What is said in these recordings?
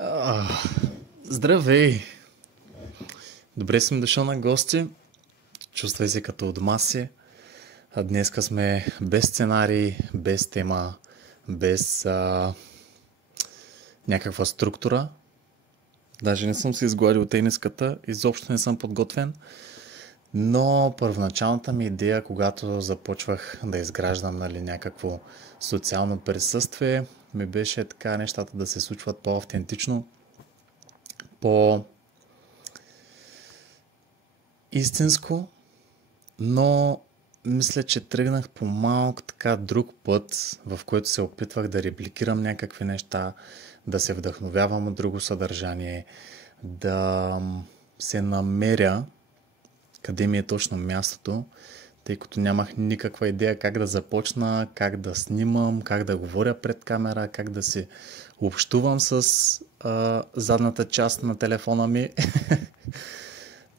А, Здравей! Добре съм дошъл на гости. Чувствай се като у дома си. Днеска сме без сценарий, без тема, без някаква структура. Даже не съм си изгладил тениската, изобщо не съм подготвен. Но първоначалната ми идея, когато започвах да изграждам някакво социално присъствие, ми беше така нещата да се случват по-автентично, по-истинско, но мисля, че тръгнах по малко така друг път, в който се опитвах да репликирам някакви неща, да се вдъхновявам от друго съдържание, да се намеря къде ми е точно мястото, тъй като нямах никаква идея как да започна, как да снимам, как да говоря пред камера, как да се общувам с задната част на телефона ми.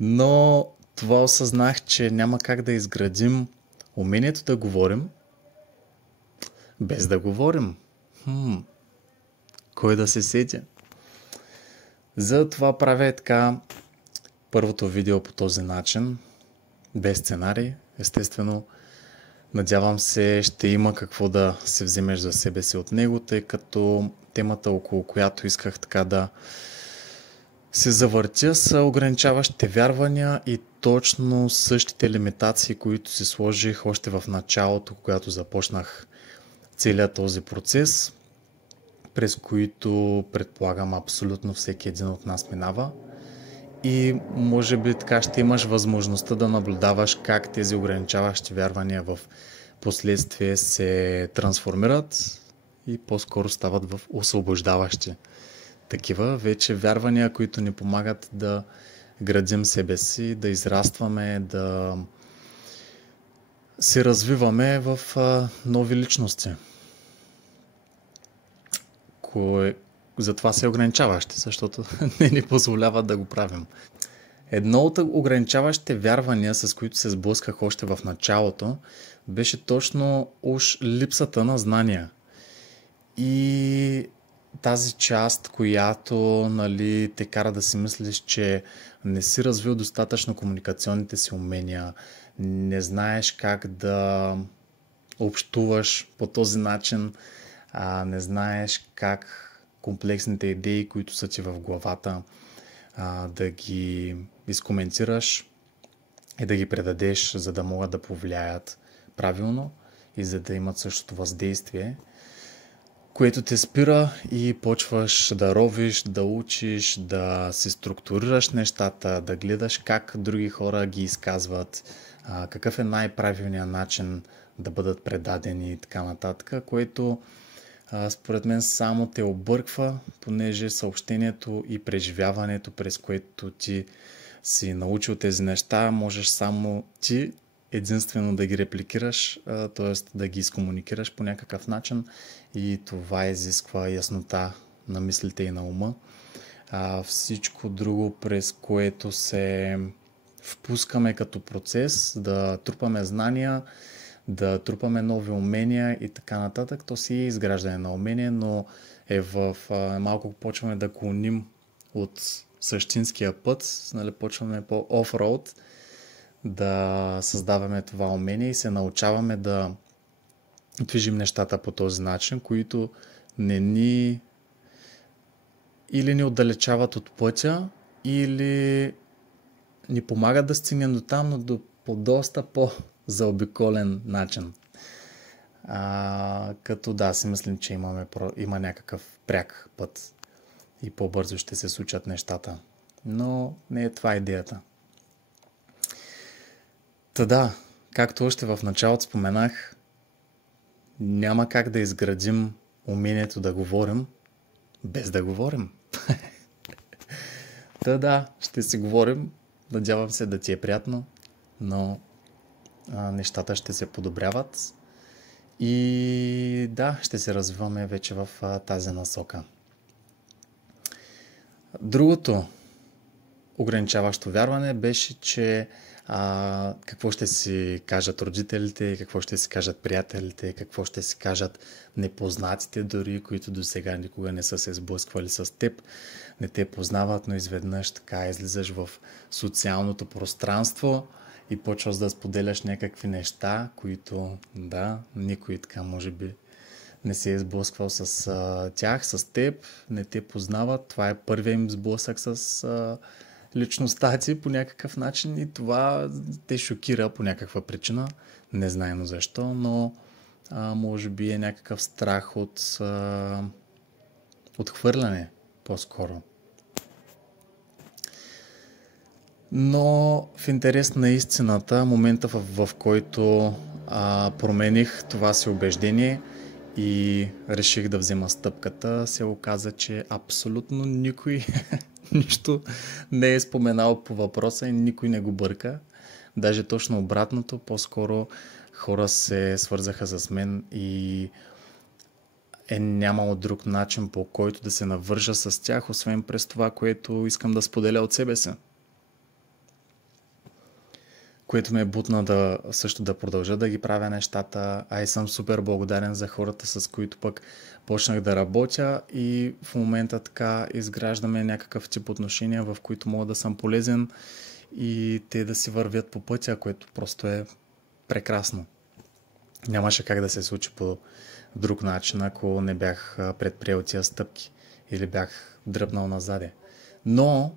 Но това осъзнах, че няма как да изградим умението да говорим без да говорим. Кой да се сети? Затова правя така първото видео по този начин, без сценарий. Естествено, надявам се, ще има какво да се вземеш за себе си от него, тъй като темата, около която исках така да се завъртя, са ограничаващите вярвания и точно същите лимитации, които си сложих още в началото, когато започнах целият този процес, през които предполагам абсолютно всеки един от нас минава. И може би така ще имаш възможността да наблюдаваш как тези ограничаващи вярвания в последствие се трансформират и по-скоро стават в освобождаващи такива вече вярвания, които ни помагат да градим себе си, да израстваме, да се развиваме в нови личности. Затова се ограничаващи, защото не ни позволяват да го правим. Едно от ограничаващите вярвания, с които се сблъсках още в началото, беше точно уж липсата на знания. И тази част, която те кара да си мислиш, че не си развил достатъчно комуникационните си умения, не знаеш как да общуваш по този начин, не знаеш как комплексните идеи, които са ти в главата, да ги изкоментираш и да ги предадеш, за да могат да повлияят правилно и за да имат същото въздействие, което те спира и почваш да ровиш, да учиш, да си структурираш нещата, да гледаш как други хора ги изказват, какъв е най-правилният начин да бъдат предадени и така нататък, което според мен само те обърква, понеже съобщението и преживяването, през което ти си научил тези неща, можеш само ти единствено да ги репликираш, т.е. да ги изкомуникираш по някакъв начин, и това изисква яснота на мислите и на ума. Всичко друго, през което се впускаме като процес, да трупаме знания, да трупаме нови умения и така нататък, то си е изграждане на умения, но малко почваме да клоним от същинския път, почваме по-офроуд, да създаваме това умение и се научаваме да движим нещата по този начин, които или ни отдалечават от пътя, или ни помагат да стигнем до там, но по доста по-заобиколен начин. Като си мислим, че има някакъв пряк път и по-бързо ще се случат нещата. Но не е това идеята. Както още в началото споменах, няма как да изградим умението да говорим без да говорим. Ще си говорим, надявам се да ти е приятно, но нещата ще се подобряват и ще се развиваме вече в тази насока. Другото ограничаващо вярване беше, че какво ще си кажат родителите, какво ще си кажат приятелите, какво ще си кажат непознатите дори, които до сега никога не са се сблъсквали с теб, не те познават, но изведнъж така излизаш в социалното пространство и почваш да споделяш някакви неща, които, да, никой така може би не се е сблъсквал с тях, с теб, не те познават. Това е първият им сблъсък с личността ти по някакъв начин и това те шокира по някаква причина. Не знаем защо, но може би е някакъв страх от отхвърляне по-скоро. Но в интерес на истината, момента в който промених това си убеждение и реших да взема стъпката, се оказа, че абсолютно никой нищо не е споменал по въпроса и никой не го бърка. Даже точно обратното, по-скоро хора се свързаха с мен и е нямало друг начин, по който да се навържа с тях, освен през това, което искам да споделя от себе си. Което ме бутна също да продължа да ги правя нещата, а и съм супер благодарен за хората, с които пък почнах да работя и в момента така изграждаме някакъв тип отношения, в които мога да съм полезен и те да си вървят по пътя, което просто е прекрасно. Нямаше как да се случи по друг начин, ако не бях предприел тия стъпки или бях дръпнал назаде. Но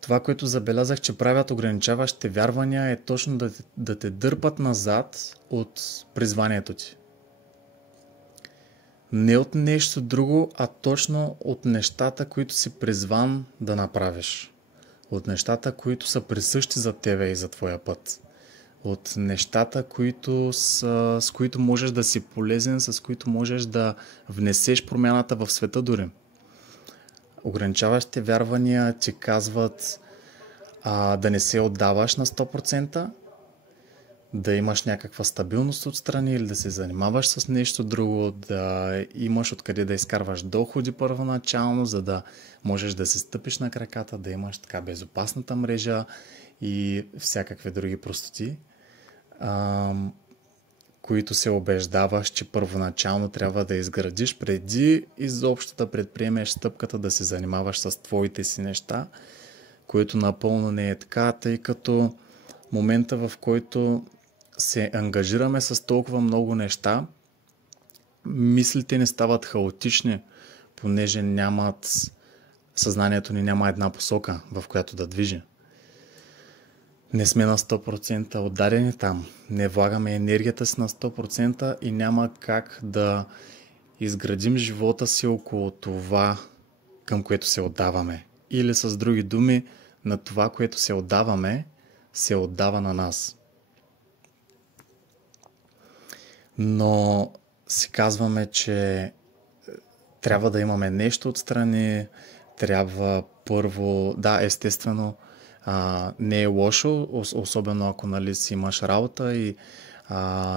това, което забелязах, че правят ограничаващите вярвания, е точно да те дърпат назад от призванието ти. Не от нещо друго, а точно от нещата, които си призван да направиш. От нещата, които са присъщи за тебе и за твоя път. От нещата, с които можеш да си полезен, с които можеш да внесеш промяната в света дори. Ограничаващите вярвания ти казват да не се отдаваш на 100%, да имаш някаква стабилност отстрани или да се занимаваш с нещо друго, да имаш откъде да изкарваш доходи първоначално, за да можеш да се стъпиш на краката, да имаш така безопасната мрежа и всякакви други простоти, които се убеждаваш, че първоначално трябва да изградиш преди изобщо да предприемеш стъпката да се занимаваш с твоите си неща, което напълно не е така, тъй като момента, в който се ангажираме с толкова много неща, мислите не стават хаотични, понеже съзнанието ни няма една посока, в която да движи. Не сме на 100% отдадени там. Не влагаме енергията си на 100% и няма как да изградим живота си около това, към което се отдаваме. Или с други думи, на това, което се отдаваме, се отдава на нас. Но си казваме, че трябва да имаме нещо отстрани, трябва първо, да, естествено, не е лошо, особено ако си имаш работа и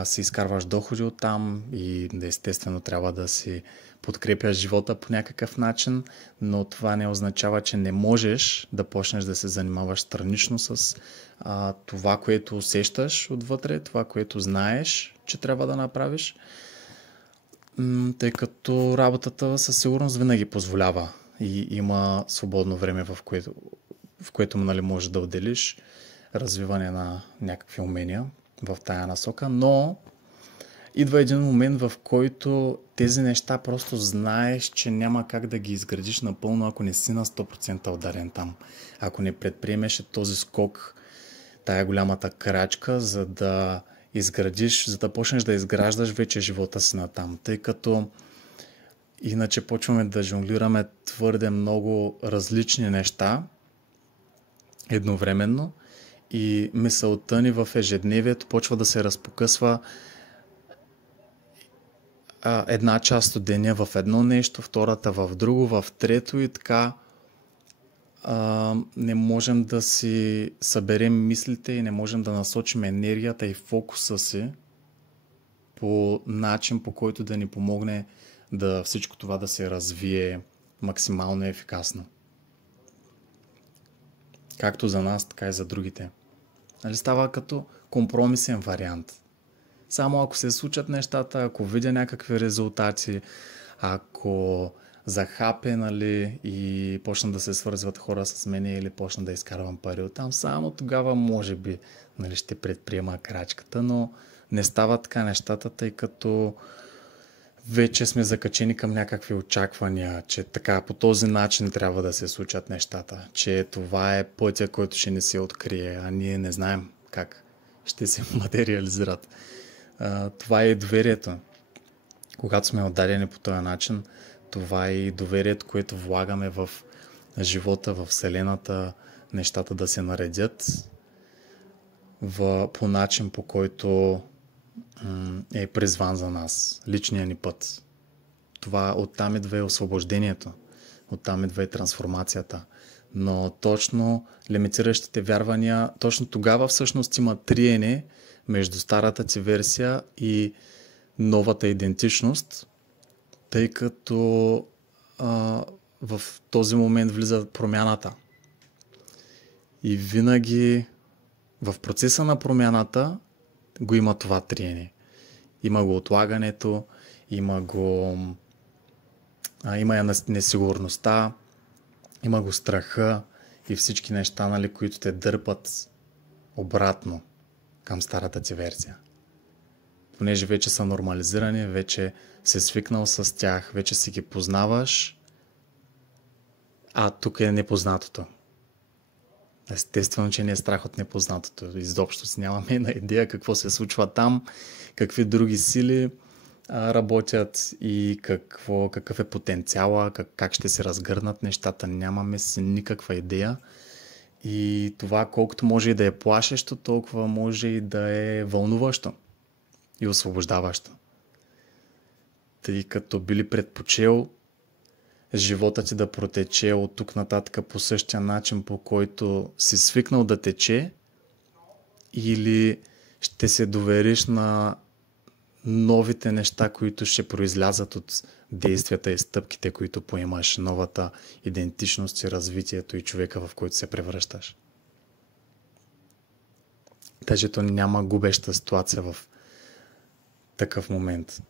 си изкарваш доходи от там и естествено трябва да си подкрепяш живота по някакъв начин, но това не означава, че не можеш да почнеш да се занимаваш странично с това, което усещаш отвътре, това, което знаеш, че трябва да направиш, тъй като работата със сигурност винаги позволява и има свободно време, в което можеш да отделиш развиване на някакви умения в тая насока, но идва един момент, в който тези неща просто знаеш, че няма как да ги изградиш напълно, ако не си на 100% отдарен там. Ако не предприемеш този скок, тая голямата крачка, за да изградиш, за да почнеш да изграждаш вече живота си на там. Тъй като иначе почваме да жонглираме твърде много различни неща едновременно и мисълта ни в ежедневието почва да се разпокъсва една част от деня в едно нещо, втората в друго, в трето и така не можем да си съберем мислите и не можем да насочим енергията и фокуса си по начин, по който да ни помогне да всичко това да се развие максимално ефикасно. Както за нас, така и за другите. Нали, става като компромисен вариант. Само ако се случат нещата, ако видя някакви резултати, ако захапе, нали, и почна да се свързват хора с мен или почна да изкарвам пари оттам, само тогава може би, нали, ще предприема крачката, но не става така нещата, тъй като вече сме закачени към някакви очаквания, че така по този начин трябва да се случат нещата, че това е пътя, който ще не се открие, а ние не знаем как ще се материализират. Това е и доверието. Когато сме отдадени по този начин, това е и доверието, което влагаме в живота, в Вселената, нещата да се наредят по начин, по който е призван за нас, личния ни път. Това оттам идва и освобождението, оттам идва и трансформацията. Но точно лимитиращите вярвания, точно тогава всъщност има триене между старата ти версия и новата идентичност, тъй като в този момент влиза промяната. И винаги в процеса на промяната го има това триене. Има го отлагането, има несигурността, има го страха и всички неща, нали, които те дърпат обратно към старата ти версия. Понеже вече са нормализирани, вече си свикнал с тях, вече си ги познаваш, а тук е непознатото. Естествено, че не е страх от непознатото. Изобщо си нямаме една идея какво се случва там, какви други сили работят и какъв е потенциала, как ще се разгърнат нещата. Нямаме си никаква идея. И това колкото може и да е плашещо, толкова може и да е вълнуващо и освобождаващо. Тъй като би ли предпочел живота ти да протече от тук нататък по същия начин, по който си свикнал да тече, или ще се довериш на новите неща, които ще произлязат от действията и стъпките, които поемаш, новата идентичност и развитието и човека, в който се превръщаш. Тъжето няма губеща ситуация в такъв момент.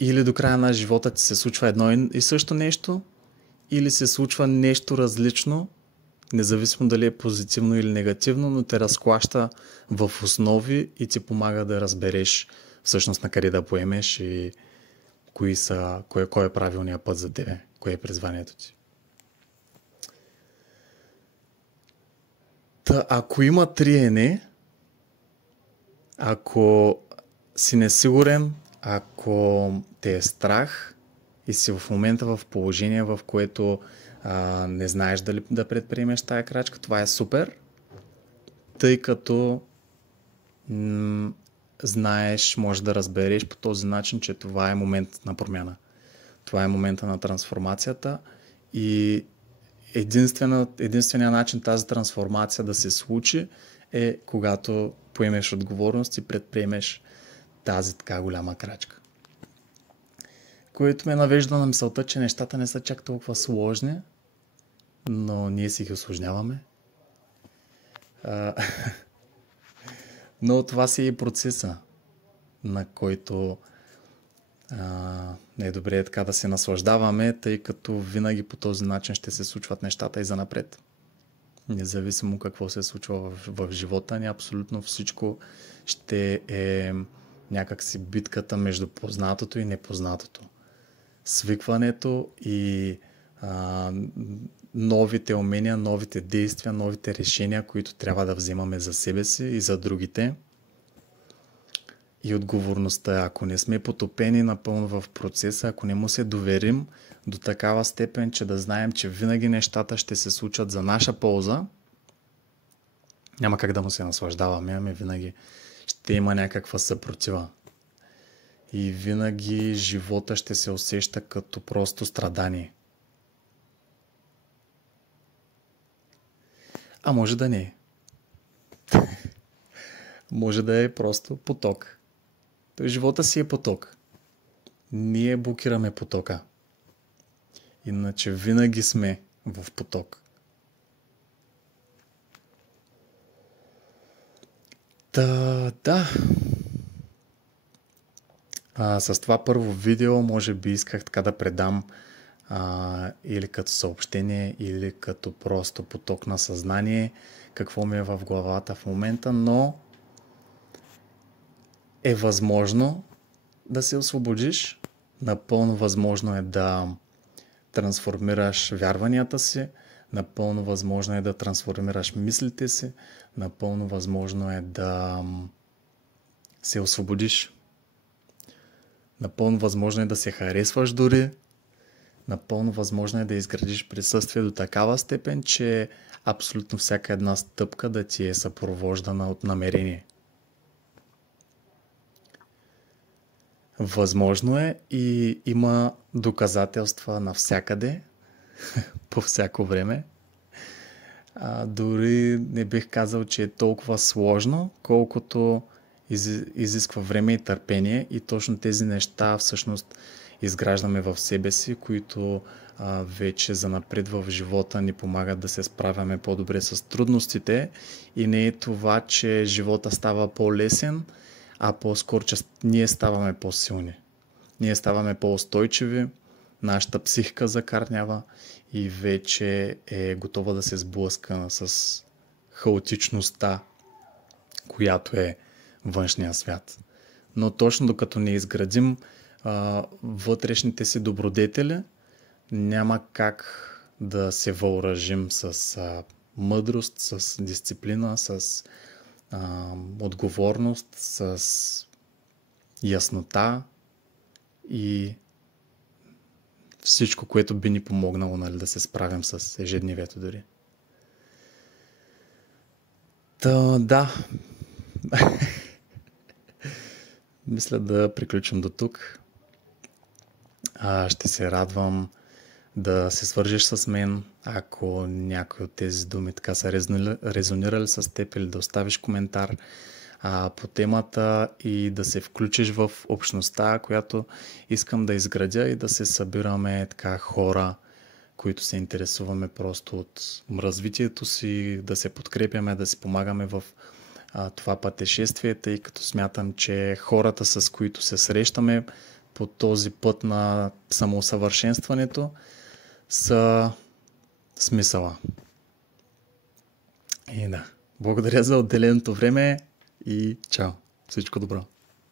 Или до края на живота ти се случва едно и също нещо, или се случва нещо различно, независимо дали е позитивно или негативно, но те разклаща в основи и ти помага да разбереш всъщност на къде да поемеш и кой е правилният път за тебе, кое е призванието ти. Ако има триене, ако си несигурен, ако те е страх и си в момента в положение, в което не знаеш дали да предприемеш тая крачка, това е супер, тъй като знаеш, може да разбереш по този начин, че това е момент на промяна. Това е момента на трансформацията и единственият начин тази трансформация да се случи е когато поемеш отговорност и предприемеш тази така голяма крачка. Което ме навежда на мисълта, че нещата не са чак толкова сложни, но ние си ги усложняваме. Но това си е и процеса, на който не е добре така да се наслаждаваме, тъй като винаги по този начин ще се случват нещата и занапред. Независимо какво се случва в живота ни, абсолютно всичко ще е някакси битката между познатото и непознатото. Свикването и новите умения, новите действия, новите решения, които трябва да вземаме за себе си и за другите. И отговорността, ако не сме потопени напълно в процеса, ако не му се доверим до такава степен, че да знаем, че винаги нещата ще се случат за наша полза, няма как да му се наслаждаваме, ами винаги ще има някаква съпротива. И винаги живота ще се усеща като просто страдание. А може да не е. Може да е просто поток. Живота си е поток. Ние блокираме потока. Иначе винаги сме в поток. Да. С това първо видео може би исках така да предам или като съобщение, или като просто поток на съзнание, какво ми е в главата в момента, но е възможно да се освободиш, напълно възможно е да трансформираш вярванията си, напълно възможно е да трансформираш мислите си, напълно възможно е да се освободиш. Напълно възможно е да се харесваш дори. Напълно възможно е да изградиш присъствие до такава степен, че абсолютно всяка една стъпка да ти е съпровождана от намерение. Възможно е и има доказателства навсякъде, по всяко време. Дори не бих казал, че е толкова сложно, колкото изисква време и търпение, и точно тези неща всъщност изграждаме в себе си, които вече занапред в живота ни помагат да се справяме по-добре с трудностите, и не е това, че живота става по-лесен, а по-скоро, че ние ставаме по-силни. Ние ставаме по-устойчиви, нашата психика закарнява и вече е готова да се сблъска с хаотичността, която е външния свят. Но точно докато не изградим вътрешните си добродетели, няма как да се въоръжим с мъдрост, с дисциплина, с отговорност, с яснота и всичко, което би ни помогнало, нали, да се справим с ежедневието дори. Да. Мисля да приключим до тук. Ще се радвам да се свържиш с мен, ако някои от тези думи така са резонирали с теб, или да оставиш коментар по темата и да се включиш в общността, която искам да изградя, и да се събираме така хора, които се интересуваме просто от развитието си, да се подкрепяме, да си помагаме в това пътешествие, тъй като смятам, че хората, с които се срещаме по този път на самоусъвършенстването, са смисъла. И да, благодаря за отделеното време и чао! Всичко добро!